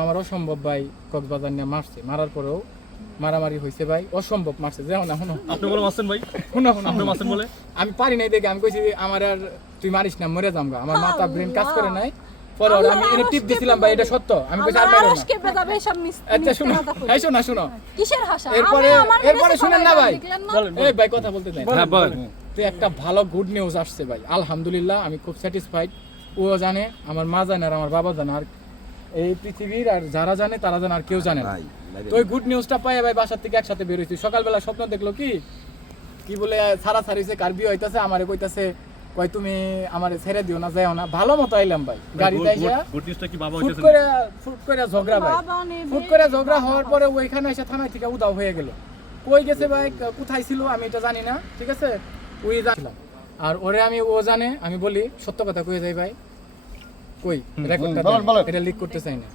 আমার অসম্ভব ভাই কক্সবাজার নিয়ে মারছে, মারার পরেও মারামারি হয়েছে ভাই, অসম্ভব মারছে। যেমন শুনো, আপনি বলে মারছেন ভাই? শুনো শুনো, আপনি মারছেন বলে? আমি পারি নাই দেখে আমি কইছি আমার আর তুই মারিস না, মরে যামগা, আমার মাথা ব্রেন কাজ করে নাই। পরে ওরা আমি এনে টিপ দিছিলাম ভাই, এটা সত্য, আমি কইছি আর মারো না। আচ্ছা শুনো, এই শোনা শুনো, কিসের হাসা? এরপরে শুনেন না ভাই, বলেন এই ভাই কথা বলতে দেন। হ্যাঁ বলেন। তো একটা ভালো গুড নিউজ আসছে ভাই, আলহামদুলিল্লাহ, আমি খুব স্যাটিসফাইড। ও জানে, আমার মা জানে, আর আমার বাবা জানে, আর এই পৃথিবীর আর যারা জানে তারা জানে, আর কেউ জানে না। তো ওই গুড নিউজটা পাই ভাই বাসার থেকে একসাথে বের হইছি। সকালবেলা স্বপ্ন দেখলো কি বলে ছাড়া ছাড়িছে, কার বিয়ে হইতাছে, আমারে কইতাছে কই তুমি আমারে ছেড়ে দিও না, যাও না। ভালো মতো আইলাম ভাই, গাড়িতে আইসা গুড নিউজটা কি বাবা ফুট হইতেছেন? করে ঝগড়া ভাই, ফুট করে ঝগড়া হওয়ার পরে ওইখানে এসে থানা থেকে উদাও হয়ে গেল। কই গেছে ভাই, কোথায় ছিল আমি এটা জানি না, ঠিক আছে, ওই জানলাম। আর ওরে আমি, ও জানে, আমি বলি সত্য কথা কয়ে যাই ভাই, কই রেকর্ডটা এটা লিক করতে চাই না।